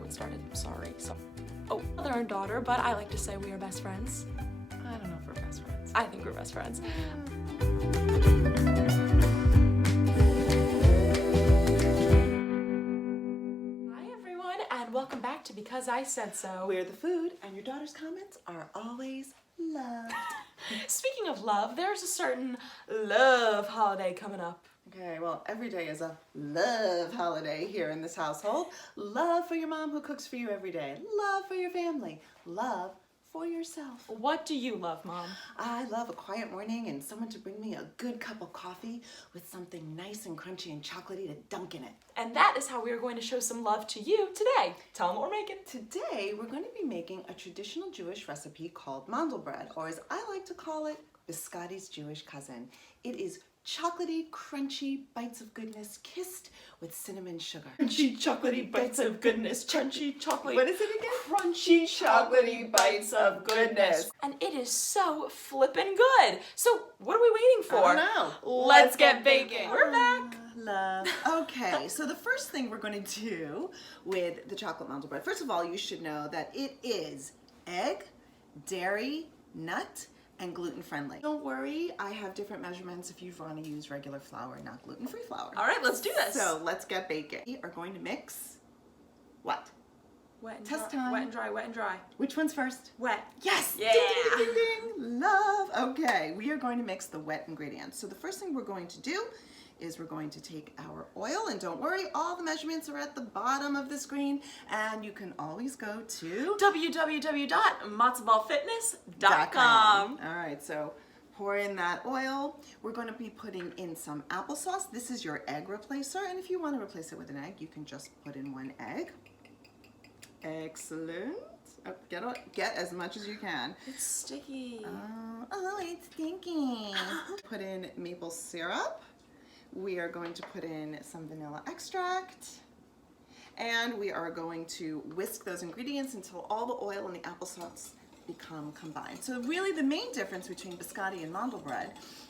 how it started. I'm sorry. So, mother and daughter, but I like to say we are best friends. I don't know if we're best friends. I think we're best friends. Hi everyone, and welcome back to Because I Said So. We're the food, and your daughter's comments are always loved. Speaking of love, there's a certain love holiday coming up. Okay, well, every day is a love holiday here in this household. Love for your mom who cooks for you every day. Love for your family. Love for yourself. What do you love, Mom? I love a quiet morning and someone to bring me a good cup of coffee with something nice and crunchy and chocolatey to dunk in it. And that is how we are going to show some love to you today. Tell them what we're making. Today, we're going to be making a traditional Jewish recipe called mandelbrot, or as I like to call it, biscotti's Jewish cousin. It is chocolatey, crunchy bites of goodness kissed with cinnamon sugar. Crunchy, chocolatey bites of goodness. Crunchy, chocolatey. What is it again? Crunchy, chocolatey bites of goodness. And it is so flippin' good. So what are we waiting for? I don't know. Let's get baking. We're back. Love. Okay, so the first thing we're going to do with the chocolate mandelbrot, first of all, you should know that it is egg, dairy, nut, and gluten-friendly. Don't worry, I have different measurements if you want to use regular flour, not gluten-free flour. All right, let's do this. So let's get baking. We are going to mix what? Wet and Test dry. time. Wet and dry, wet and dry. Which one's first? Wet. Yes! Yeah. Ding, ding, ding, ding, ding. Love. Okay, we are going to mix the wet ingredients. So the first thing we're going to do is we're going to take our oil, and don't worry, all the measurements are at the bottom of the screen, and you can always go to www.matzahballfitness.com. All right, so pour in that oil. We're going to be putting in some applesauce. This is your egg replacer, and if you want to replace it with an egg, you can just put in one egg. Excellent. Oh, get as much as you can. It's sticky. Oh, it's stinking. Put in maple syrup. We are going to put in some vanilla extract, and we are going to whisk those ingredients until all the oil and the applesauce become combined. So really the main difference between biscotti and mandelbrot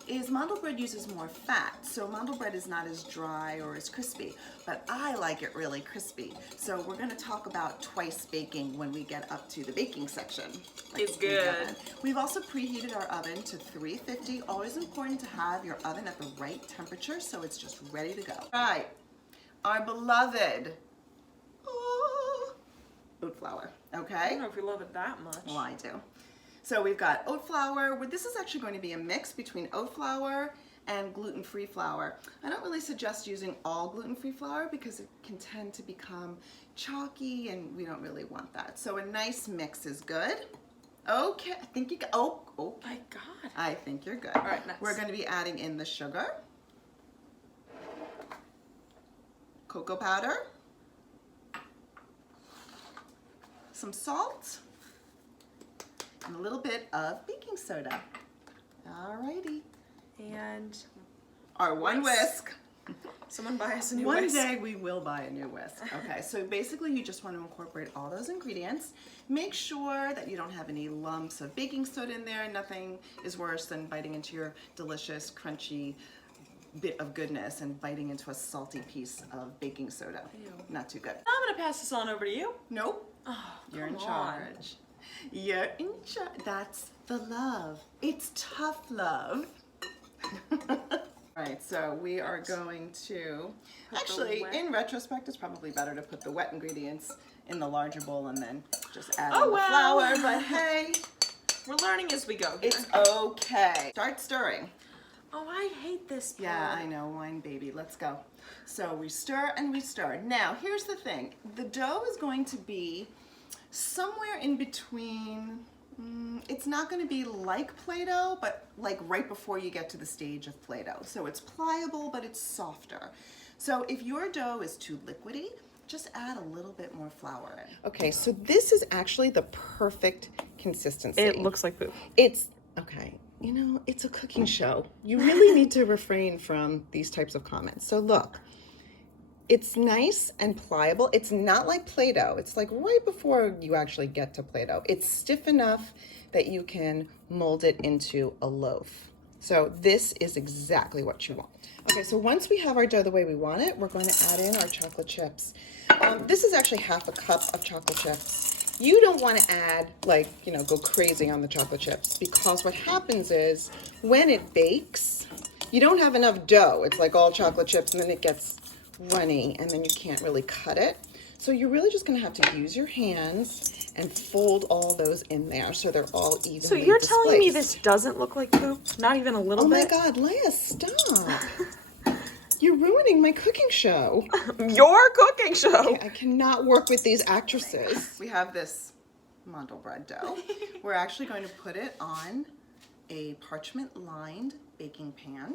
is mandelbrot uses more fat, so mandelbrot is not as dry or as crispy, but I like it really crispy. So we're going to talk about twice baking when we get up to the baking section. It's good. We've also preheated our oven to 350. Always important to have your oven at the right temperature so it's just ready to go. All right, our beloved oat flour, okay? I don't know if we love it that much. Well, I do. So we've got oat flour. This is actually going to be a mix between oat flour and gluten-free flour. I don't really suggest using all gluten-free flour because it can tend to become chalky, and we don't really want that. So a nice mix is good. Okay, I think you got, oh My God. I think you're good. All right, next. We're going to be adding in the sugar, cocoa powder, some salt, and a little bit of baking soda. Alrighty. And Our one whisk. someone buy us a new One whisk. day we will buy a new whisk. Okay, so basically you just want to incorporate all those ingredients. Make sure that you don't have any lumps of baking soda in there. Nothing is worse than biting into your delicious, crunchy bit of goodness and biting into a salty piece of baking soda. Ew. Not too good. I'm going to pass this on over to you. Nope. Oh, You're in come on. charge. You're in charge. That's the love. It's tough love. Right, so we are going to, actually, in retrospect, it's probably better to put the wet ingredients in the larger bowl and then just add in the flour, but hey, we're learning as we go. it's okay. Start stirring. Oh, I hate this part. Yeah, I know, wine baby, let's go. So we stir and we stir. Now, here's the thing. The dough is going to be somewhere in between, it's not going to be like Play-Doh, but like right before you get to the stage of Play-Doh. So it's pliable, but it's softer. So if your dough is too liquidy, just add a little bit more flour in. Okay, so this is actually the perfect consistency. It looks like poop. It's, okay, you know, it's a cooking show. You really need to refrain from these types of comments. So look, it's nice and pliable. It's not like Play-Doh. It's like right before you actually get to Play-Doh. It's stiff enough that you can mold it into a loaf. So this is exactly what you want. Okay, so once we have our dough the way we want it, we're going to add in our chocolate chips. This is actually half a cup of chocolate chips. You don't want to add, like, you know, go crazy on the chocolate chips, because what happens is when it bakes, you don't have enough dough. It's like all chocolate chips, and then it gets runny, and then you can't really cut it. So you're really just going to have to use your hands and fold all those in there so they're all evenly So you're displaced. telling me this doesn't look like poop? Not even a little bit? Oh my God, Leia, stop. You're ruining my cooking show. Your cooking show. I cannot work with these actresses. We have this mandelbrot dough. We're actually going to put it on a parchment-lined baking pan,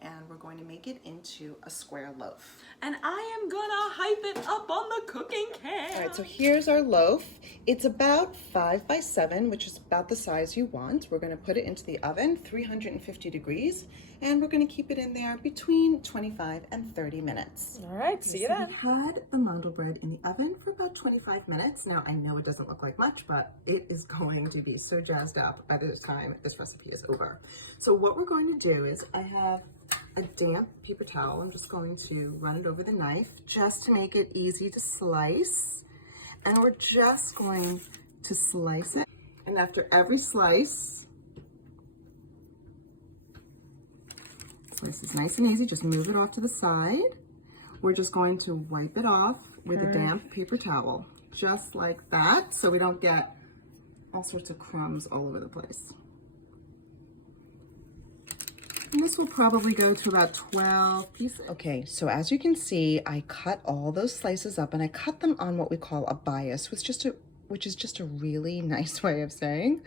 and we're going to make it into a square loaf. And I am gonna hype it up on the cooking can. All right, so here's our loaf. It's about 5 by 7, which is about the size you want. We're gonna put it into the oven, 350 degrees, and we're gonna keep it in there between 25 and 30 minutes. All right, see you then. We've had the mandelbrot in the oven for about 25 minutes. Now, I know it doesn't look like much, but it is going to be so jazzed up by the time this recipe is over. So what we're going to do is, I have a damp paper towel. I'm just going to run it over the knife just to make it easy to slice. And we're just going to slice it. And after every slice is nice and easy, just move it off to the side. We're just going to wipe it off with a damp paper towel, just like that, so we don't get all sorts of crumbs all over the place. And this will probably go to about 12 pieces. Okay, so as you can see, I cut all those slices up, and I cut them on what we call a bias, which is just a really nice way of saying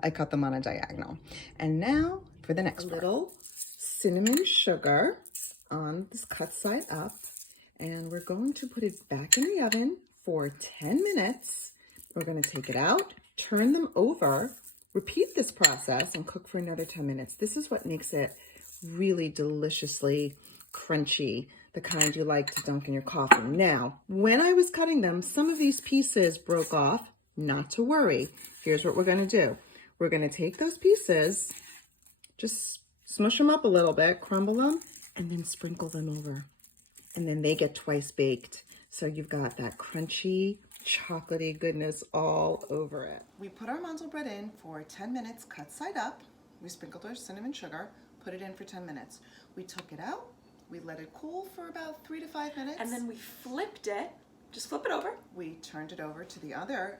I cut them on a diagonal. And now for the next part. Little cinnamon sugar on this cut side up, and we're going to put it back in the oven for 10 minutes. We're going to take it out, turn them over, repeat this process, and cook for another 10 minutes. This is what makes it really deliciously crunchy, the kind you like to dunk in your coffee. Now, when I was cutting them, some of these pieces broke off. Not to worry. Here's what we're going to do. We're going to take those pieces, just smush them up a little bit, crumble them, and then sprinkle them over. And then they get twice baked. So you've got that crunchy, chocolatey goodness all over it. We put our mandelbrot in for 10 minutes, cut side up. We sprinkled our cinnamon sugar, put it in for 10 minutes. We took it out. We let it cool for about 3 to 5 minutes. And then we flipped it. Just flip it over. We turned it over to the other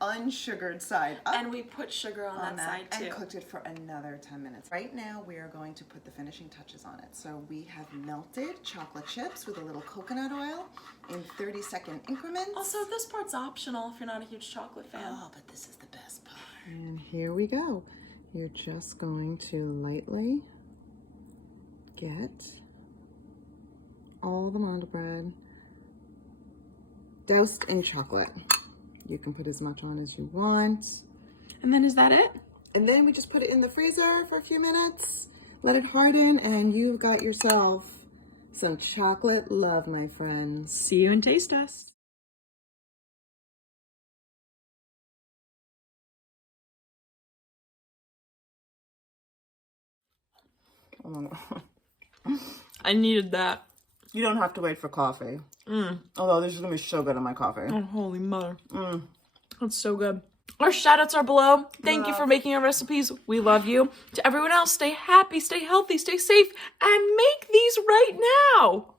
unsugared side up, and we put sugar on that side too, and cooked it for another 10 minutes. Right now we are going to put the finishing touches on it. So we have melted chocolate chips with a little coconut oil in 30-second increments. Also, this part's optional if you're not a huge chocolate fan. Oh, but this is the best part. And here we go. You're just going to lightly get all the mandelbrot doused in chocolate. You can put as much on as you want. And then is that it? And then we just put it in the freezer for a few minutes, let it harden, and you've got yourself some chocolate love, my friends. See you in taste test. I needed that. You don't have to wait for coffee. Although this is gonna be so good on my coffee. Oh, holy mother. That's so good. Our shout outs are below. Thank you for making our recipes. We love you. To everyone else, stay happy, stay healthy, stay safe, and make these right now.